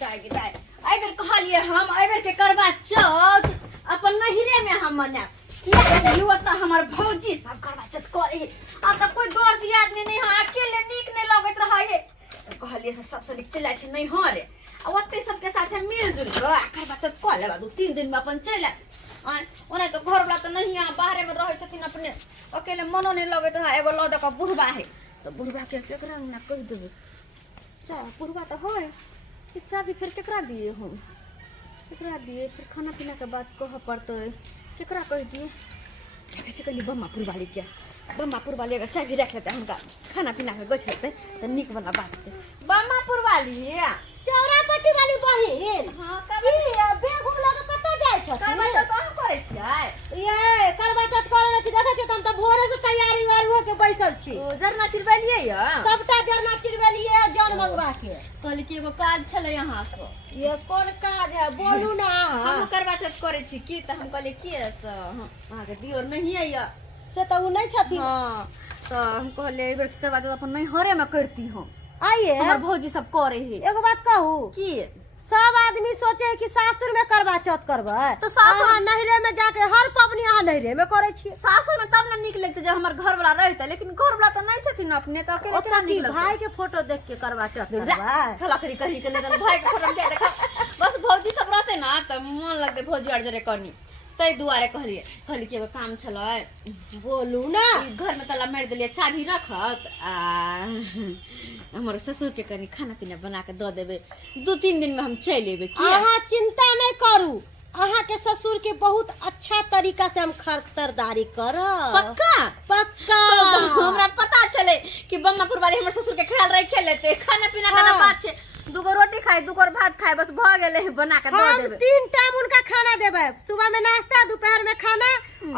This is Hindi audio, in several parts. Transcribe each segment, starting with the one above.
गिदाय आई बेर कहलिए हम आई बेर के करवा चौथ अपन नहिरे में हम मना किया युवा त हमर भौजी सब करवा चौथ करे आ त कोई डर दिया आदमी नहीं हां अकेले नीक नहीं लगत रहे कहलिए से सबसे नीक चला छै नहीं हां रे आ ओते सबके साथे मिलजुल के करवा चौथ क लेबा 2-3 दिन में अपन चला ओने तो घर वाला तो नहीं आ बाहर में रहे छथिन अपने अकेले मनो नहीं लगत रहा एगो ल द के बुढ़बा है तो बुढ़बा के केकरा ना कह देबे चा बुढ़बा तो है इच्छा भी फिर केकरा दिए हम केकरा दिए फिर खाना पीना के बात कह पड़ते केकरा कह दिए देखे छ कनी बम्मापुर वाली के बम्मापुर वाली अगर चाय भी रख लेते हमका खाना पीना के गछ लेते तो निक वाला बात है बम्मापुर वाली चौरापट्टी वाली बहिन हां कभी बेगुम लगे कत जाय छ करवा चौथ कहां करे छियै ये करवा चौथ करे छी देखे छ हम त भोरे से तैयारी वारी हो के बैसल छी ओ जरना चिरबलिए य सबटा जरना चिरवेलिए जान मंगवा के कहली कि एगो काज छले यहां से ये कौन काज है बोलू ना हम करवा चौथ करे छी की त हम कहले की त अहाँ के दियोर नहीं है या से तो उ नहीं छथि हां तो हम कहले एबर करवा चौथ अपन नहीं हरे में करती हम आइए हमर भौजी सब करे है एगो बात कहू की सब आदमी सोचे है कि सासुर में करवा चौथ करबै तो सासुर अहाँ नहिरे में जाके हर पबनी अहाँ नहिरे में करे छी सासुर में तब ना निक लगते जब हमर घर वाला रहते लेकिन घर वाला तो नहीं छथिन अपने तो अकेले ओतना की भाई के फोटो देख के करवा चौथ करबै खलाकरी कही के लेदन भाई के फोटो ले देखा बस भौजी सब रहते ना त मन लगते भौजी अड़ जरे करनी तै दुआरे कहली कि एगो काम छलै बोलू ना घर में ताला मार देलिए चाबी रखत आ हमर ससुर के कनी खाना पीना बना के द देबे 2-3 दिन में हम चल एबे की अहाँ चिंता नहीं करू अहाँ के ससुर के बहुत अच्छा तरीका से हम खतरदारी करब पक्का पक्का तो हमरा पता चले कि बम्मापुर वाले हमर ससुर के ख्याल रखे लेते खाना पीना का ना बात छे दूगो रोटी खाए दूगो भात खाए बस भ गेले बना के द हम देबे 3 टाइम उनका खाना देबै सुबह में नाश्ता दोपहर में खाना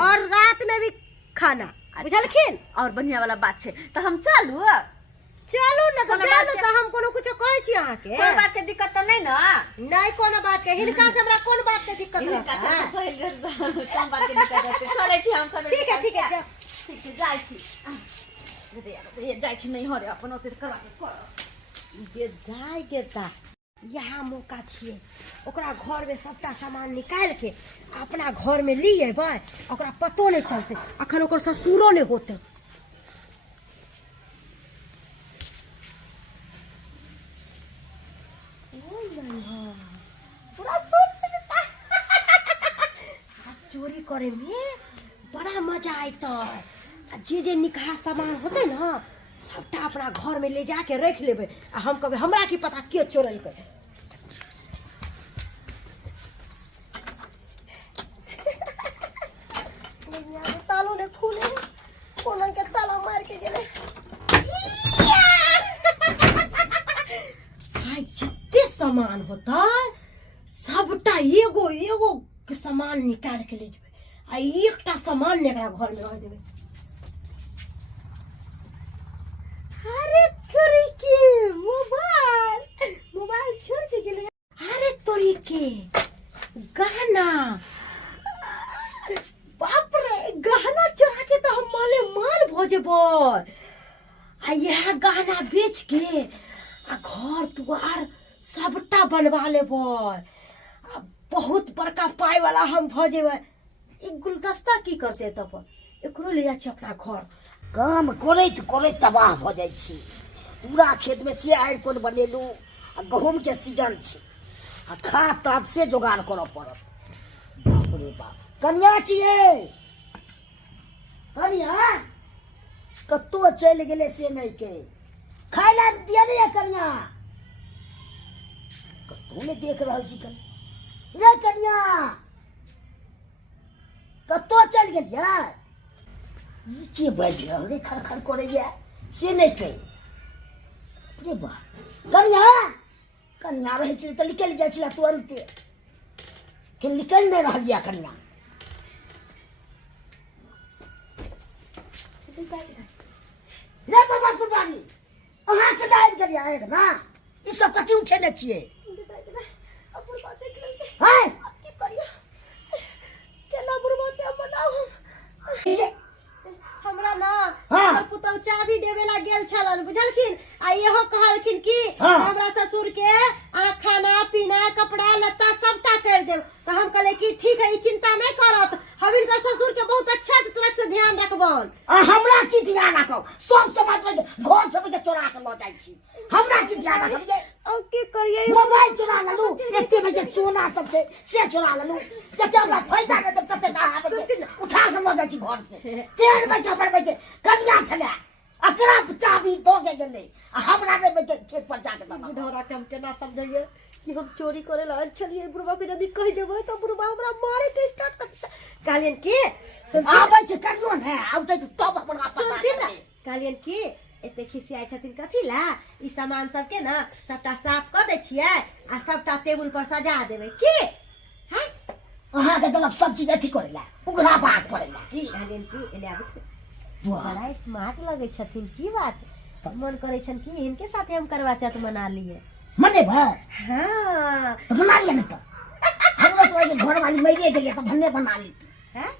और रात में भी खाना बुझलखिन और बढ़िया वाला बात छे तो हम चलू चलू ना तो चलू तो हम कोनो कुछ कहै छी अहाँ के कोई बात के दिक्कत तो नहीं ना नहीं कोनो बात के हिनका से हमरा कोन बात के दिक्कत इनका है से पहले कम बात के दिक्कत है चले छी हम सब ठीक है जाओ ठीक है जाय छी ये जाय छी नहीं हो रे अपन ओते करवा के कर गे जाय गेता यहाँ मौका छिए ओकरा घर में सबटा सामान निकाल के अपना घर में ली अबै ओकरा पतो नहीं चलते अखन ओकर ससुरो नहीं होते पूरा चोरी करे में बड़ा मजा आयता जे निकाह सामान होते ना सबटा अपना घर में ले जाके रख लेबे आ हम कहबे हमरा की पता के चोरल के तालो ने खुले कोन के ताला मार के गेले भाई जितने सामान होता सबटा एगो एगो के सामान निकाल के ले जेबे आ एकटा सामान एकरा घर में रख देबे अरे तोरी के मोबाइल छोड़ के गेले अरे तोरी के गहना बाप रे गहना चुरा के तो हम माले माल भोजबो आ यह गहना बेच के आ घर दुआर सबटा बनवा लेबो बहुत बड़का पाई वाला हम भ जेबै एक गुलदस्ता की करते तब एकरो ले जा अपना घर काम करैत करैत तबाह भ जाइ छी पूरा खेत में से आड़ि कोन बनेलू आ गहूम के सीजन छै आ खा ताप से जोगाड़ करऽ पड़त बाप रे बाप कन्या छियै कन्या कत्तो चलि गेलै से नहीं के खाय ला दिया नहीं कन्या कत्तो नहीं देख रहल छी रे कन्या कत्तो चलि गेलियै के बाजि रहल रे खर करैया से नहीं कही रे बा कन्या रहे छै तऽ निकलि जाइ छलै तुरंते कि निकलि नहीं रहल यऽ कन्या रे बाबा फुलवानी अहाँ के दाइ गेलियै आएग ना ई सब कथी उठेने छियै हाय की करिया केना बुरबते मनाओ हमरा ना हमर पुतौ चाबी देवे गेल छलन बुझलखिन आ इहो कहलखिन कि हमरा ससुर के आ खाना कपड़ा लत्ता सबटा कर देब। तो हम कहले कि ठीक है, ई चिंता नहीं करत, हम इनका ससुर के बहुत अच्छा से तरह से ध्यान रखबन। आ हमरा की ध्यान रखब, सब समाज में घर सब के चोरा के ल जाय छी, हमरा की ध्यान रखब ये? अब की करिए, मोबाइल चुरा ललू, एते में जे सोना सब छै से चुरा ललू, जते हमरा फायदा न देब तते कहा दे उठा के ल जाय छी घर से। 3 बजे पर बजे कनिया छले, अकरा चाबी दो के गेले, आ हमरा ने बजे खेत पर जाके दबा। बुढ़वा के हम केना समझाइए कि हम चोरी करे ला चलिए। बुढ़वा के यदि कह देबै तो बुढ़वा हमरा मारे के स्टार्ट कर कहलियन कि आबै छै करियो ने, आबै छै तब हमरा पता सुनथिन ना, चले। कहलियन कि एते खिसियाइ छथिन कथी ला, ई सामान सबके ना सबटा साफ कर दै छियै आ सबटा टेबुल पर सजा देबै की। हैं अहाँ के गलत सब चीज अथी करेला, उगरा बात करेला की। कहलियन कि एले आबै वाह, बड़ा स्मार्ट लगे छथिन, की बात मन करे छन कि इनके साथे हम करवा चौथ मना लिए। मने भर हाँ तो बना लिया ना, तो हमरो तो ये घर वाली मरिए गेलिए तो भन्ने बना ली। हैं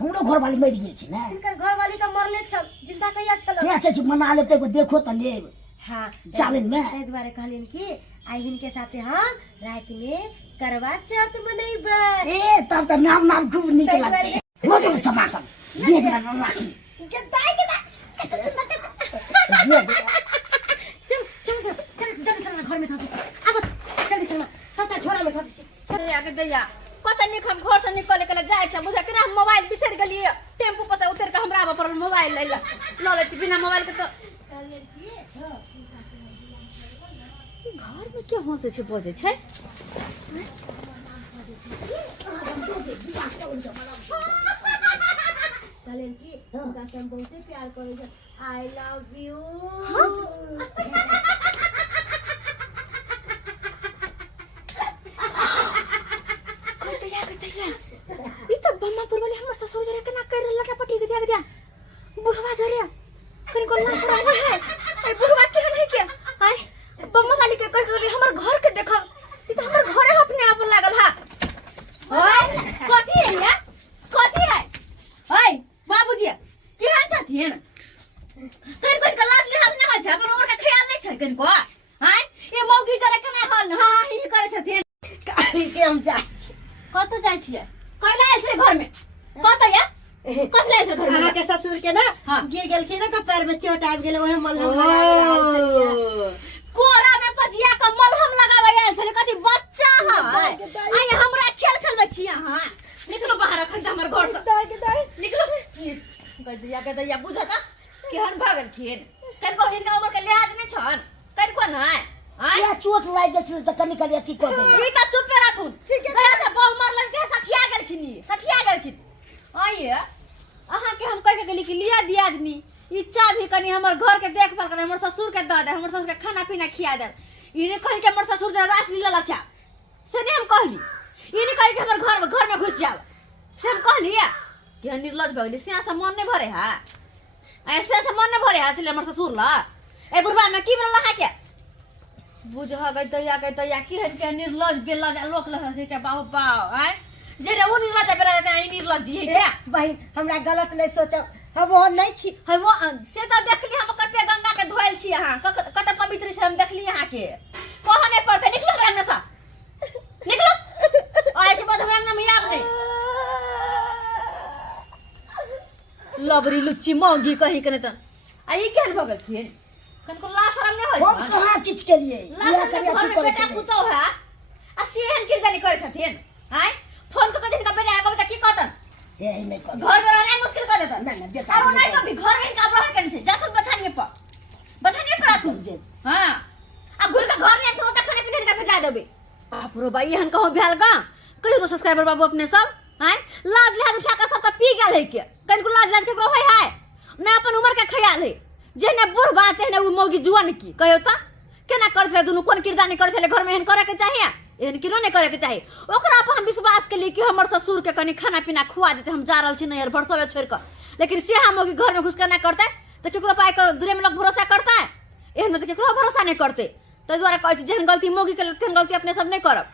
हमरो घर वाली मरि गेल छै ने, इनकर घर वाली तो मरले छल, जिंदा कहिया छल। कैसे छै मना लेते को देखो तो लेब। हाँ चालेल में एहि दुआरे कहलियन कि आई इनके साथे हम रात में करवा चौथ मनेबै। ए तब तो नाम नाम खूब निक लगते हो जो सामान सब ये जरा राखी गदाई गदा ये चल चल चल चल जल्दी चल घर में था, अब जल्दी चल सबटा झोरा में था। दैया के दैया पता नहीं हम घर से निकले के जाय छ, मुझे केना मोबाइल बिसर गेलिए, टेम्पू पर से उतर के हमरा पर मोबाइल ले ले छी, बिना मोबाइल के तो घर में क्या हंसे छै बजे छै। कहलियन कि हुनका से हम बहुते प्यार करै छी, आई लव यू। ई त बम्मा पर वाले हमर ससुर जरे केना कर लटा पटी के दिया बुढ़वा जरे कनी को लाश रहा है। आई बुढ़वा के नहीं के आई बम्मा वाली के कर के हमर घर के देखब, ई त हमर घरे अपने आप लागल हा। ओए कथी है ये, कथी है ओए बाबूजी केहन छथिन, कनी कोन के लाश लिहाज नहीं होइ छै, अपन उम्र के ख्याल नहीं छै कनी को। आई ए मौगी जरे केना हल हां हां ही करे छथिन। कहली कि हम जाय छी, कत जाइ छियै, कहला ऐसे घर में कत या कत ले ऐसे घर में। अहाँ के ससुर के ना हाँ। गिर गेलखिन ना तो पैर में चोट आबि गेल, ओहे मलहम लगावे कोरा में पजिया के मलहम लगावे आयल छले, कथी बच्चा है आई हमरा खेल खेलबै छी अहाँ। निकलो बाहर अखन से हमर घर से निकलो। गदिया के दैया बुझता केहन भागल खिन, कन को हिनका उम्र के लिहाज नहीं छन, कन को नहीं आई या चोट लाग गेल छै त कनी कनी अथी कर दे। ई त चुपे रहथुन, ठीक है गया से बहु मारलन के सठिया गेलखिन, सठिया गेलखिन। आइए अहाँ के हम कह के गेली कि लिया दियादनी ई चाभी कनी हमर घर के देखभाल करे, हमर ससुर के दे दे, हमर ससुर के खाना पीना खिया दे। ई ने कहि के हमर ससुर जरा रास लीला लचा से ने हम कहली, ई ने कहि के हमर घर में घुस जाओ से हम कहली कि निर्लज भगली सिया से मन नहीं भरे है, ऐसे से मन नहीं भरे है इसलिए हमर ससुर ला ए बुढ़वा में की बोला है के बुझ गई दैया की है के निर्लज बेलज लोक लह के बाहु बाव आय जेरे ओ निर्लज बेला आई निर्लज है क्या बहन हमरा गलत नहीं सोचब, हम वो नहीं छी। हम वो से तो देखली हम कते गंगा के धोइल छी अहाँ कते पवित्र से हम देखली अहाँ के कह नहीं पड़ते। निकलो बहन सा निकलो आए के बाद हमरा नाम याद नहीं लबरी लुच्ची मोंगी कहीं के नहीं तो आई केहन भगल थिन कन को लाश शरम नहीं होय हम कहाँ किछ के लिए या कभी अथी करे बेटा पुतो है आ सेहन किरदानी करे छथिन आय फोन को कदिन का बेटा आगो बता की कहतन ए नहीं कर घर में रहना मुश्किल कर देता ना, बेटा, और नहीं कभी घर में का रह के जैसन बतानिए पर तुम जे हां अब घर का घर नहीं तो खाने पीने का भेजा देबे बाप रो भाई हन कहो भेल गा कहियो तो सब्सक्राइबर बाबू अपने सब हैं लाज लिहाज उठा के सब पी गेल है के कन को लाज केकरो होय है ना अपन उम्र के ख्याल है जेने बूढ़ बात है ना वो मौगी जुआन की कहियो त केना कर छले दुनु कोन किरदानी कर छले घर में एहन करे के चाहिए एहन किनो नहीं करे के चाहिए ओकरा पर हम विश्वास के लिए कि हमर ससुर के कनी खाना पीना खुआ देते हम जा रहल छी नहीं यार भरसवे छोड़ के लेकिन से हम मौगी घर में घुस के ना करते तो केकरो पाए कर दूरे में लोग भरोसा करता है एहन तो केकरो भरोसा नहीं करते तो द्वारा कहै छी जेहन गलती मौगी के तेहन गलती अपने सब नहीं करब।